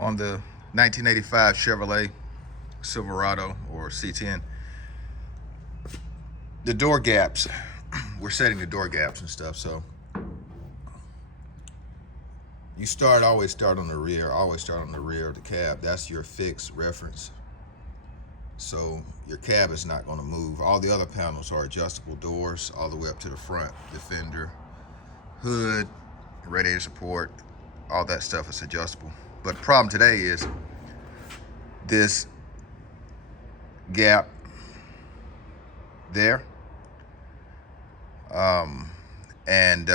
on the 1985 Chevrolet Silverado or C10. The door gaps, we're setting the door gaps and stuff, so you always start on the rear, of the cab. That's your fixed reference. So your cab is not going to move. All the other panels are adjustable doors all the way up to the front. The fender, hood, radiator support, all that stuff is adjustable. But the problem today is this gap there, and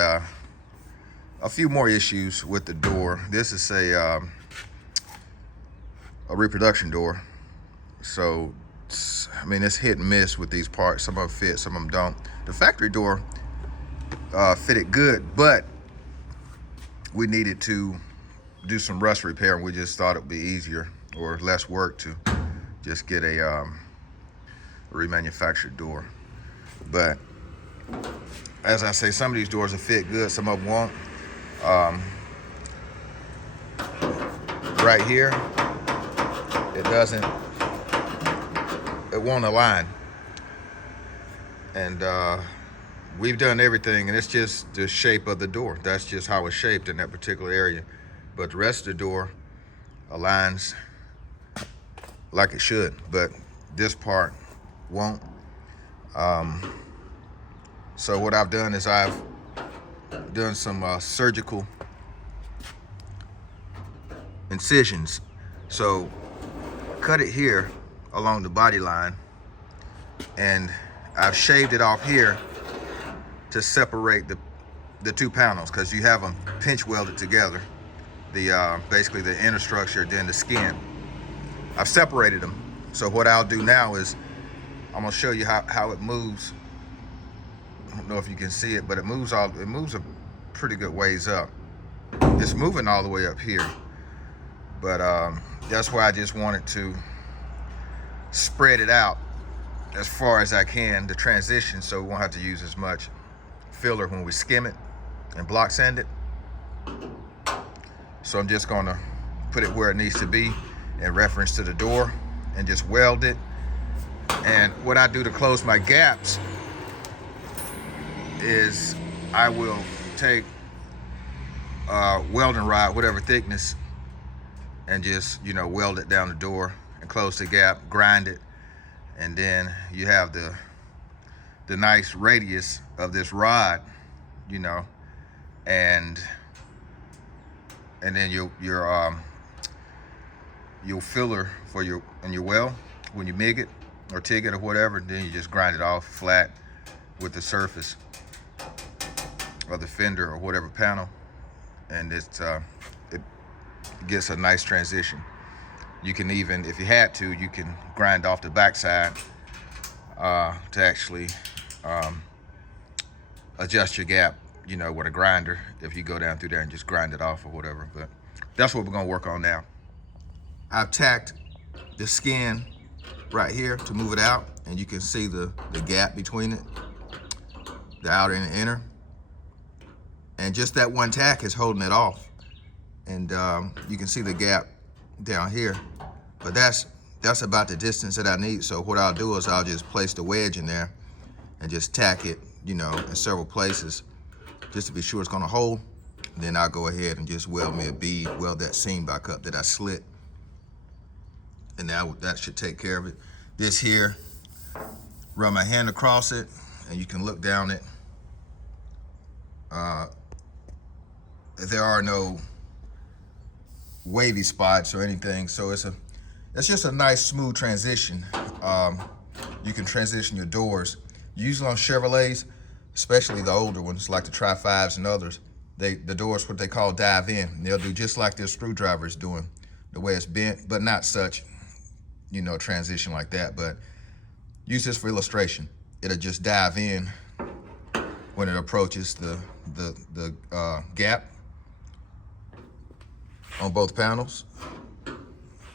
a few more issues with the door. This is a reproduction door, so I mean it's hit and miss with these parts. Some of them fit, some of them don't. The factory door fitted good, but we needed to do some rust repair, and we just thought it would be easier or less work to just get a remanufactured door. But as I say, some of these doors will fit good, some of them won't. Right here, it won't align. And we've done everything, and it's just the shape of the door. That's just how it's shaped in that particular area. But the rest of the door aligns like it should, but this part won't. So what I've done is I've done some surgical incisions. So cut it here along the body line, and I've shaved it off here to separate the two panels, because you have them pinch welded together. The basically the inner structure, then the skin. I've separated them. So what I'll do now is I'm gonna show you how it moves. I don't know if you can see it, but it moves a pretty good ways up. It's moving all the way up here, but that's why I just wanted to spread it out as far as I can, the transition, so we won't have to use as much filler when we skim it and block sand it. So I'm just gonna put it where it needs to be in reference to the door and just weld it. And what I do to close my gaps is I will take a welding rod, whatever thickness, and just, weld it down the door and close the gap, grind it, and then you have the nice radius of this rod, and then you'll filler for your weld when you MIG it or TIG it or whatever. Then you just grind it off flat with the surface of the fender or whatever panel, and it gets a nice transition. You can even, if you had to, you can grind off the backside to actually adjust your gap, with a grinder, if you go down through there and just grind it off or whatever. But that's what we're gonna work on now. I've tacked the skin right here to move it out, and you can see the gap between it, the outer and the inner. And just that one tack is holding it off. And you can see the gap down here, but that's about the distance that I need. So what I'll do is I'll just place the wedge in there and just tack it, in several places, just to be sure it's gonna hold. Then I'll go ahead and just weld me a bead, weld that seam back up that I slit. And now that should take care of it. This here, run my hand across it, and you can look down it. There are no wavy spots or anything, so it's just a nice smooth transition. You can transition your doors. Usually on Chevrolets, especially the older ones like the Tri-5s and others, the doors, what they call dive in. And they'll do just like this screwdriver is doing, the way it's bent, but not such, transition like that. But use this for illustration. It'll just dive in when it approaches the gap on both panels.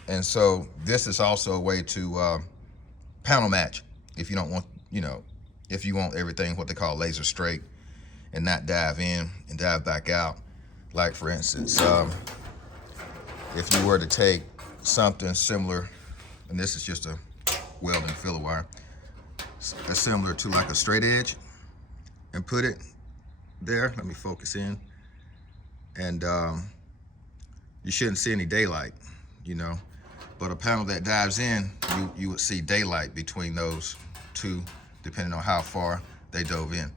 And so this is also a way to panel match if you don't want, if you want everything what they call laser straight and not dive in and dive back out. Like for instance, if you were to take something similar, and this is just a welding filler wire, similar to like a straight edge, and put it there. Let me focus in. And you shouldn't see any daylight, you know. But a panel that dives in, you would see daylight between those two, depending on how far they dove in.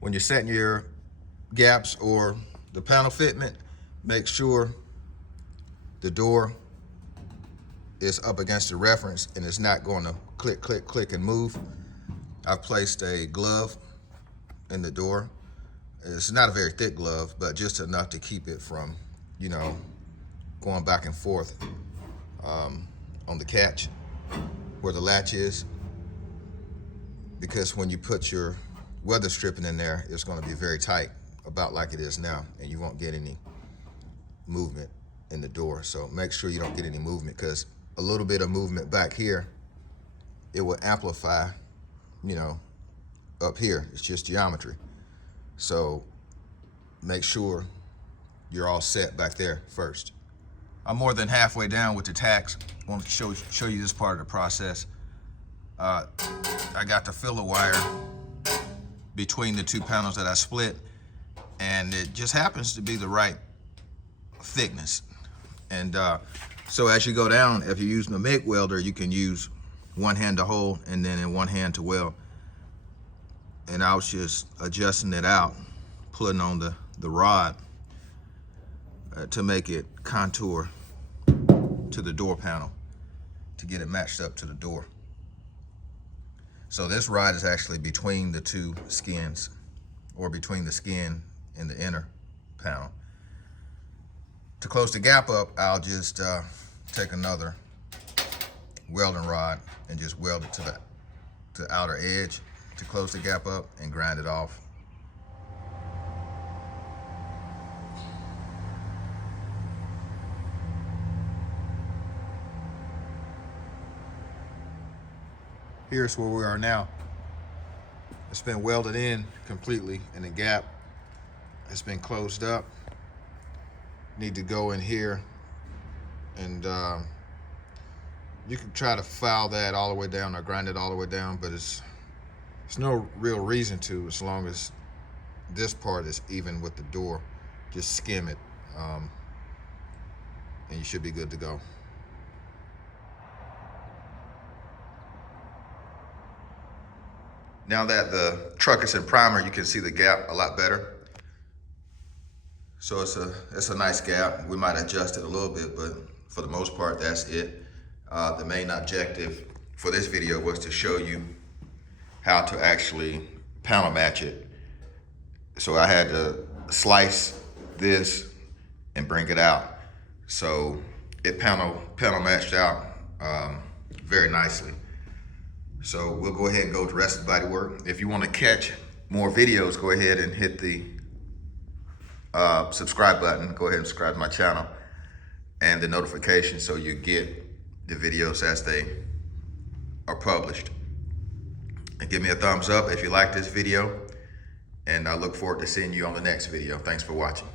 When you're setting your gaps or the panel fitment, make sure the door is up against the reference and it's not going to click, click, click and move. I've placed a glove in the door. It's not a very thick glove, but just enough to keep it from, you know, going back and forth on the catch where the latch is. Because when you put your weather stripping in there, it's going to be very tight, about like it is now, and you won't get any movement in the door. So make sure you don't get any movement, because a little bit of movement back here, it will amplify, you know, up here. It's just geometry. So make sure you're all set back there first. I'm more than halfway down with the tacks. I want to show you this part of the process. I got the filler wire between the two panels that I split, and it just happens to be the right thickness. And so as you go down, if you're using a MIG welder, you can use one hand to hold and then in one hand to weld. And I was just adjusting it out, putting on the rod to make it contour to the door panel, to get it matched up to the door. So this rod is actually between the two skins, or between the skin and the inner panel. To close the gap up, I'll just take another welding rod and just weld it to the outer edge to close the gap up and grind it off. Here's where we are now. It's been welded in completely, and the gap has been closed up. Need to go in here and you can try to file that all the way down or grind it all the way down, but it's no real reason to, as long as this part is even with the door. Just skim it and you should be good to go. Now that the truck is in primer, you can see the gap a lot better. So it's a nice gap. We might adjust it a little bit, but for the most part, that's it. The main objective for this video was to show you how to actually panel match it. So I had to slice this and bring it out. So it panel matched out very nicely. So we'll go ahead and go to the rest of the body work. If you want to catch more videos, go ahead and hit the subscribe button. Go ahead and subscribe to my channel and the notification so you get the videos as they are published. And give me a thumbs up if you like this video, and I look forward to seeing you on the next video. Thanks for watching.